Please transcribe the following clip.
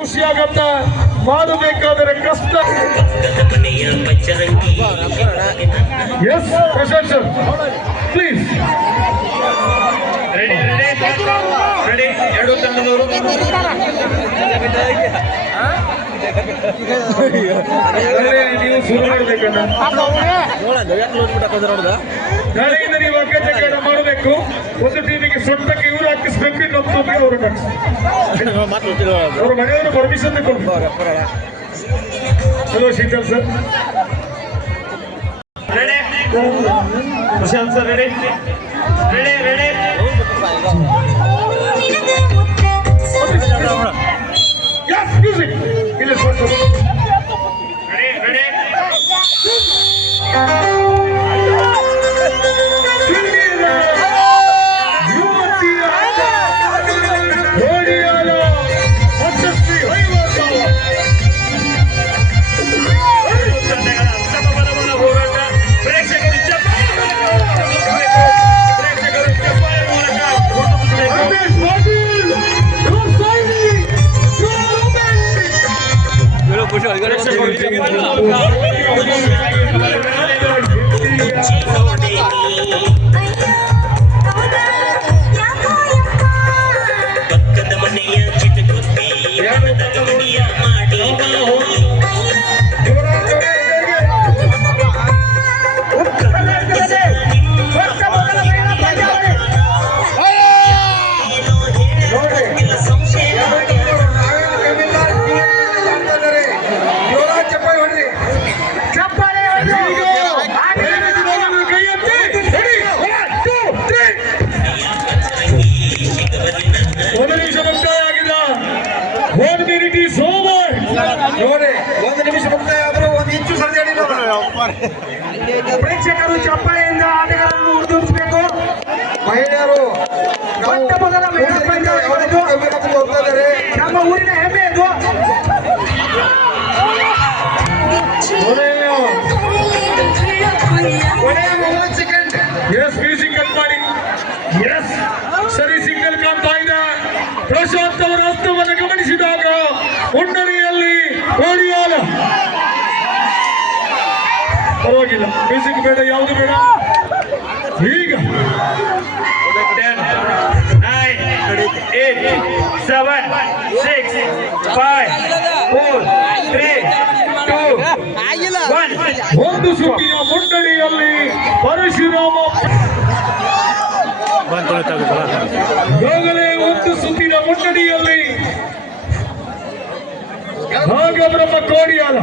ಖುಷಿಯಾಗತ್ತ ಮಾಡಬೇಕಾದರೆ ಕಷ್ಟ. Yes Prashant sir please. Ready ಎರಡು ತಂಡದವರು ನೀವು ಶುರು ಮಾಡಬೇಕನ್ನ ನಾಳೆಯಿಂದ ನೀವು ಅಗ್ಗಜಗ್ಗಾಟ ಮಾಡಬೇಕು. ಒಂದು ಟೀಮಿಗೆ ಸೊಂಟಕ್ಕೆ ಇವರು ಹಾಕಿಸ್ಬೇಕು, ಇನ್ನೊಂದು ಟೀಮಿಗೆ ಅವರು ಅವ್ರ ಮನೆಯವರು ಪರ್ಮಿಷನ್ ತಗೊಂಡು. Hello Sheetal sir. Prashant sir ready ready Yes, music. It is possible. Ready. ಪಕ್ಕದ ಮನೆಯ ಚಿಟಕುತ್ತಿ ಮನೆಯ ಮಾಡಿ ಒಂದು ನಿಮಿಷ ಮುಕ್ತಾಯ ಆದರೂ ಒಂದು ಇಂಚು ಸರ್ಜರಿ ಪ್ರೇಕ್ಷಕರು ಚಪ್ಪಾಳೆಯಿಂದ ಆಟಗಾರರನ್ನು ಹುರಿದುಂಬಿಸಬೇಕು. ಮಹಿಳೆಯರು ನಮ್ಮ ಊರಿನ ಹೆಮ್ಮೆ ಇದು. ಎಸ್ ಮ್ಯೂಸಿಕ್ ಕಟ್ ಮಾಡಿ. ಎಸ್ ಸರಿ ಸಿಗ್ನಲ್ ಕಾಣ್ತಾ ಇದೆ. ಪ್ರಶಾಂತ್ ಅವರ ಹಸ್ತವನ್ನು ಗಮನಿಸಿದಾಗ ಮುಂಡರಿಯಲ್ಲಿ ಓಡಿಯಾಲ. ಪರವಾಗಿಲ್ಲ, ಮ್ಯೂಸಿಕ್ ಬೇಡ, ಯಾವುದು ಬೇಡ. ಈಗ 10, 9, 8, 7, 6, 5, 4, 3, 2, 1. ಒಂದು ಸುತ್ತಿನ ಮುಂಡಳಿಯಲ್ಲಿ ಪರಶುರಾಮ ಈಗಾಗಲೇ ಒಂದು ಸುತ್ತಿನ ಮುಂಡಳಿಯಲ್ಲಿ ಭಾಗಬ್ರಹ್ಮ ಕೋಡಿಯಾಲ